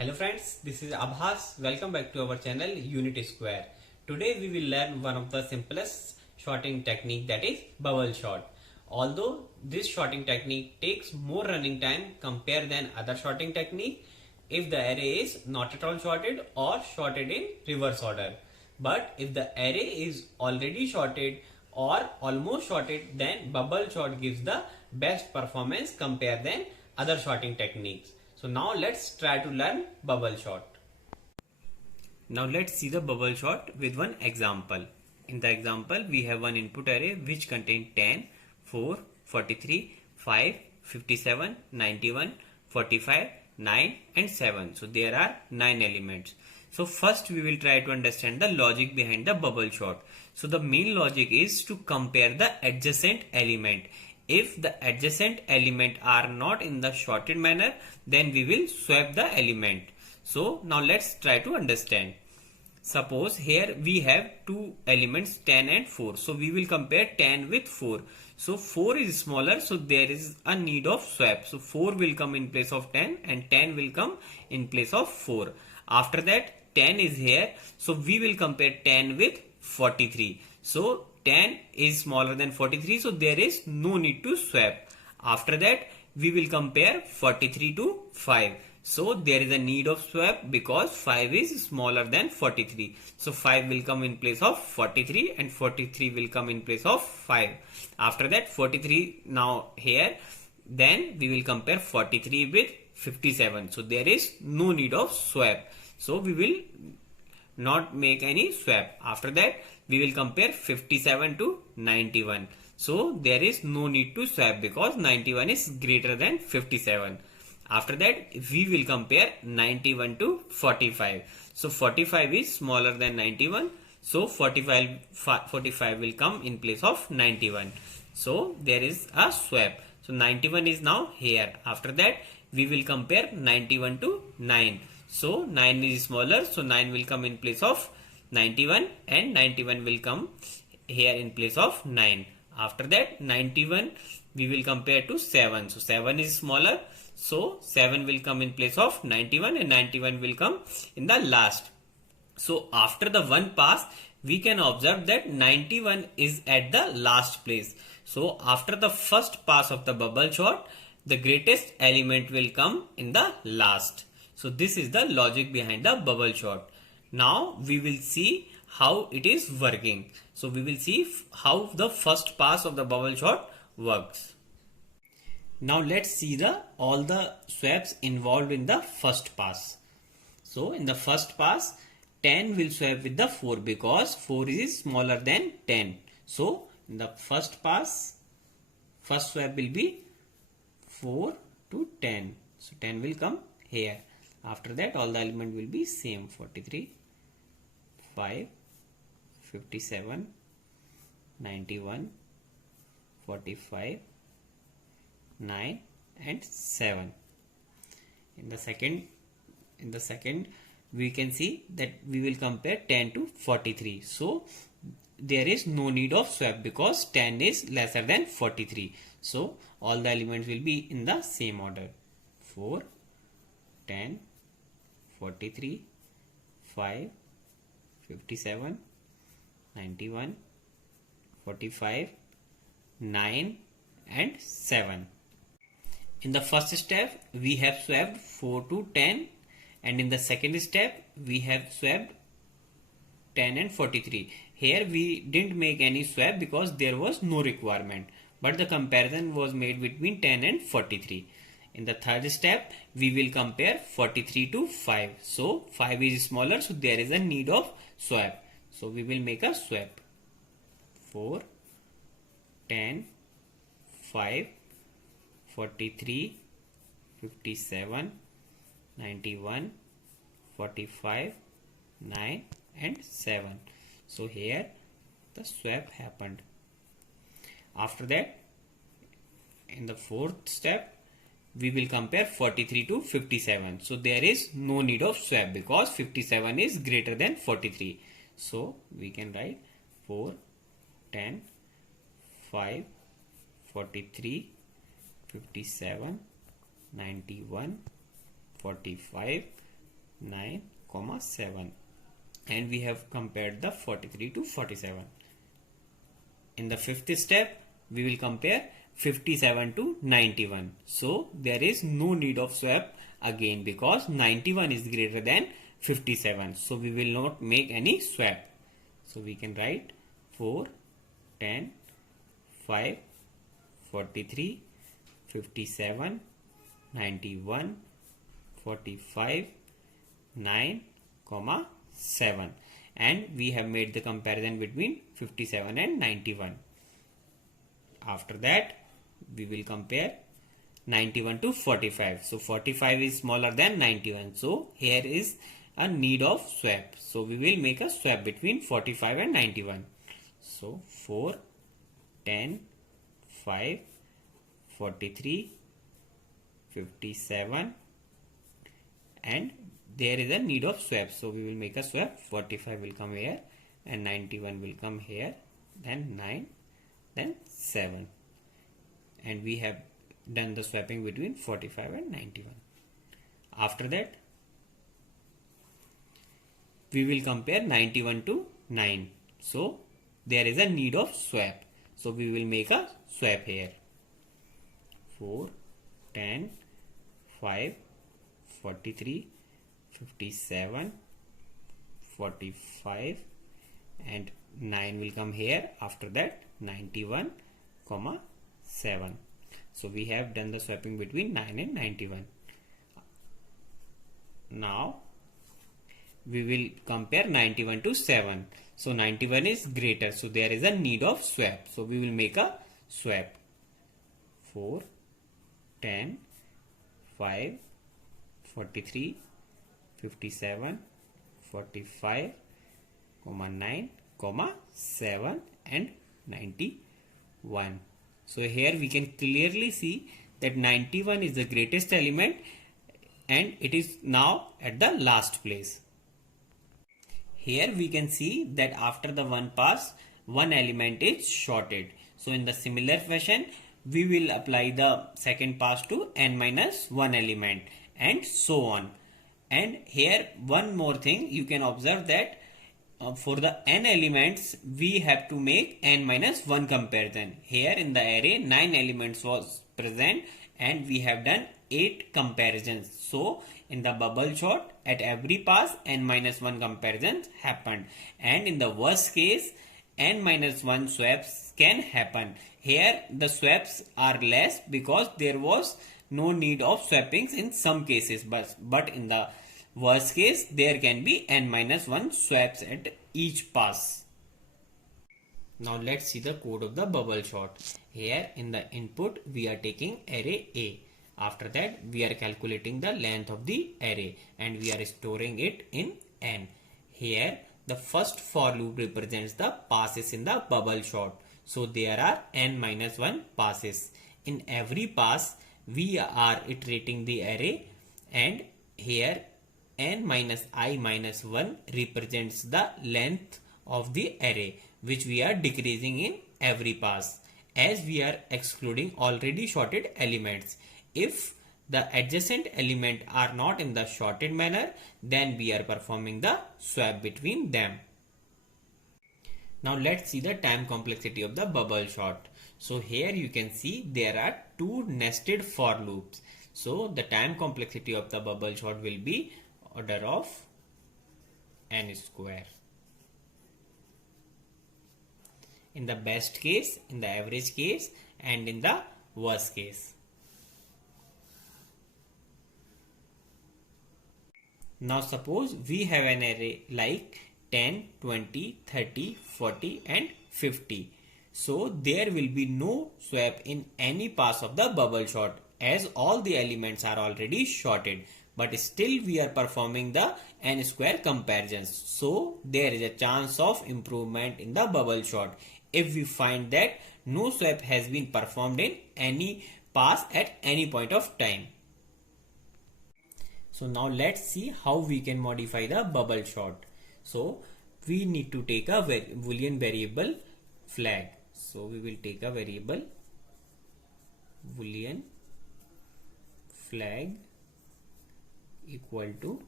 Hello friends, this is Abhas. Welcome back to our channel Unit Square. Today we will learn one of the simplest sorting technique, that is bubble sort. Although this sorting technique takes more running time compared than other sorting technique if the array is not at all sorted or sorted in reverse order. But if the array is already sorted or almost sorted, then bubble sort gives the best performance compared than other sorting techniques. So now let's try to learn bubble sort. Now let's see the bubble sort with one example. In the example, we have one input array which contains 10, 4, 43, 5, 57, 91, 45, 9 and 7. So there are 9 elements. So first we will try to understand the logic behind the bubble sort. So the main logic is to compare the adjacent element. If the adjacent element are not in the sorted manner, then we will swap the element. So now let's try to understand. Suppose here we have two elements 10 and 4. So we will compare 10 with 4. So 4 is smaller, so there is a need of swap. So 4 will come in place of 10 and 10 will come in place of 4. After that 10 is here, so we will compare 10 with 43. So 10 is smaller than 43, so there is no need to swap. After that we will compare 43 to 5. So there is a need of swap because 5 is smaller than 43. So 5 will come in place of 43 and 43 will come in place of 5. After that 43 now here, then we will compare 43 with 57. So there is no need of swap. So we will not make any swap. After that we will compare 57 to 91. So there is no need to swap because 91 is greater than 57. After that we will compare 91 to 45. So 45 is smaller than 91. So 45 will come in place of 91. So there is a swap. So 91 is now here. After that we will compare 91 to 9. So 9 is smaller, so 9 will come in place of 91 and 91 will come here in place of 9. After that 91 we will compare to 7. So 7 is smaller, so 7 will come in place of 91 and 91 will come in the last. So after the one pass we can observe that 91 is at the last place. So after the first pass of the bubble sort, the greatest element will come in the last. So this is the logic behind the bubble sort. Now we will see how it is working. So we will see how the first pass of the bubble sort works. Now let's see all the swaps involved in the first pass. So in the first pass 10 will swap with the 4 because 4 is smaller than 10. So in the first pass, first swap will be 4 to 10. So 10 will come here. After that all the element will be same, 43, 5, 57, 91, 45, 9 and 7. In the second we can see that we will compare 10 to 43. So there is no need of swap because 10 is lesser than 43. So all the elements will be in the same order, 4, 10, 43, 5, 57, 91, 45, 9 and 7. In the first step we have swapped 4 to 10 and in the second step we have swapped 10 and 43. Here we didn't make any swap because there was no requirement, but the comparison was made between 10 and 43. In the third step we will compare 43 to 5. So 5 is smaller, so there is a need of swap. So we will make a swap, 4, 10, 5, 43, 57, 91, 45, 9 and 7. So here the swap happened. After that in the fourth step we will compare 43 to 57. So there is no need of swap because 57 is greater than 43. So we can write 4, 10, 5, 43, 57, 91, 45, 9 comma 7, and we have compared the 43 to 47. In the fifth step, we will compare 57 to 91. So there is no need of swap again because 91 is greater than 57. So we will not make any swap. So we can write 4, 10, 5, 43, 57, 91, 45, 9, 7, and we have made the comparison between 57 and 91. After that, we will compare 91 to 45. So 45 is smaller than 91. So here is a need of swap. So we will make a swap between 45 and 91. So 4, 10, 5, 43, 57, and there is a need of swap. So we will make a swap. 45 will come here and 91 will come here, then 9, then 7, and we have done the swapping between 45 and 91. After that, we will compare 91 to 9. So there is a need of swap. So we will make a swap here. 4, 10, 5, 43, 57, 45, and 9 will come here. After that, 91, 7. So we have done the swapping between 9 and 91. Now we will compare 91 to 7. So 91 is greater. So there is a need of swap. So we will make a swap. 4, 10, 5, 43, 57, 45, 9, 7, and 91. So here we can clearly see that 91 is the greatest element and it is now at the last place. Here we can see that after the one pass, one element is shorted. So in the similar fashion, we will apply the second pass to n minus 1 element and so on. And here one more thing you can observe that for the n elements we have to make n minus 1 comparison. Here in the array 9 elements was present and we have done 8 comparisons. So in the bubble shot at every pass n minus 1 comparisons happened, and in the worst case n minus 1 swaps can happen. Here the swaps are less because there was no need of swappings in some cases, but in the worst case there can be n minus 1 swaps at each pass. Now let's see the code of the bubble shot. Here in the input we are taking array A. After that we are calculating the length of the array and we are storing it in n. Here the first for loop represents the passes in the bubble shot. So there are n minus 1 passes. In every pass we are iterating the array, and here n minus I minus 1 represents the length of the array which we are decreasing in every pass, as we are excluding already shorted elements. If the adjacent element are not in the shorted manner, then we are performing the swap between them. Now let's see the time complexity of the bubble shot. So here you can see there are two nested for loops. So the time complexity of the bubble shot will be order of n square. In the best case, in the average case, and in the worst case. Now suppose we have an array like 10, 20, 30, 40 and 50. So there will be no swap in any pass of the bubble shot as all the elements are already shorted. But still we are performing the n square comparisons. So there is a chance of improvement in the bubble shot if we find that no swap has been performed in any pass at any point of time. So now let's see how we can modify the bubble shot. So we need to take a Boolean variable flag. So we will take a variable Boolean flag equal to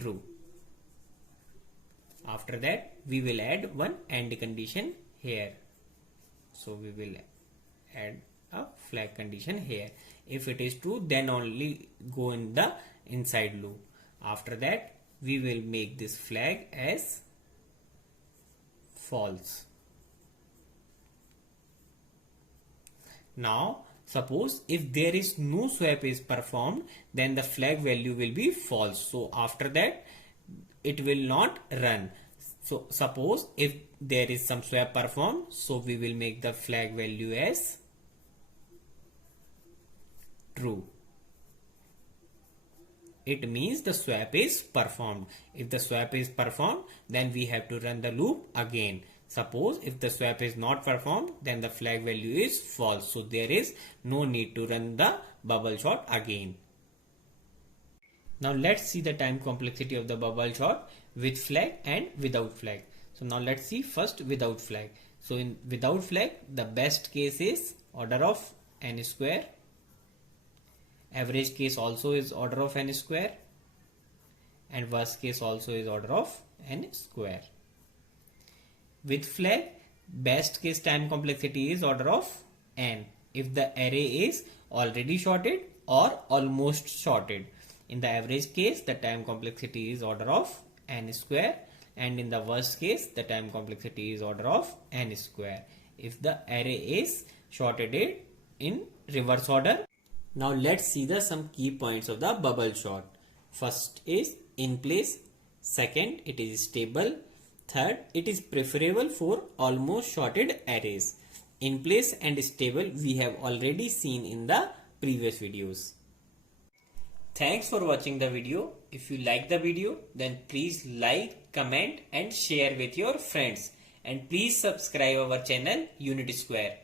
true. After that we will add one AND condition here. So we will add a flag condition here. If it is true, then only go in the inside loop. After that we will make this flag as false. Now suppose if there is no swap is performed, then the flag value will be false. So after that it will not run. So suppose if there is some swap performed, so we will make the flag value as true. It means the swap is performed. If the swap is performed, then we have to run the loop again. Suppose if the swap is not performed, then the flag value is false. So there is no need to run the bubble shot again. Now let's see the time complexity of the bubble shot with flag and without flag. So now let's see first without flag. So in without flag, the best case is order of n square. Average case also is order of n square. And worst case also is order of n square. With flag, best case time complexity is order of n if the array is already shorted or almost shorted. In the average case, the time complexity is order of n square, and in the worst case, the time complexity is order of n square if the array is shorted in reverse order. Now let's see the some key points of the bubble shot. First is in place. Second, it is stable. Third, it is preferable for almost shorted arrays. In place and stable we have already seen in the previous videos. Thanks for watching the video. If you like the video, then please like, comment and share with your friends. And please subscribe our channel Unity Square.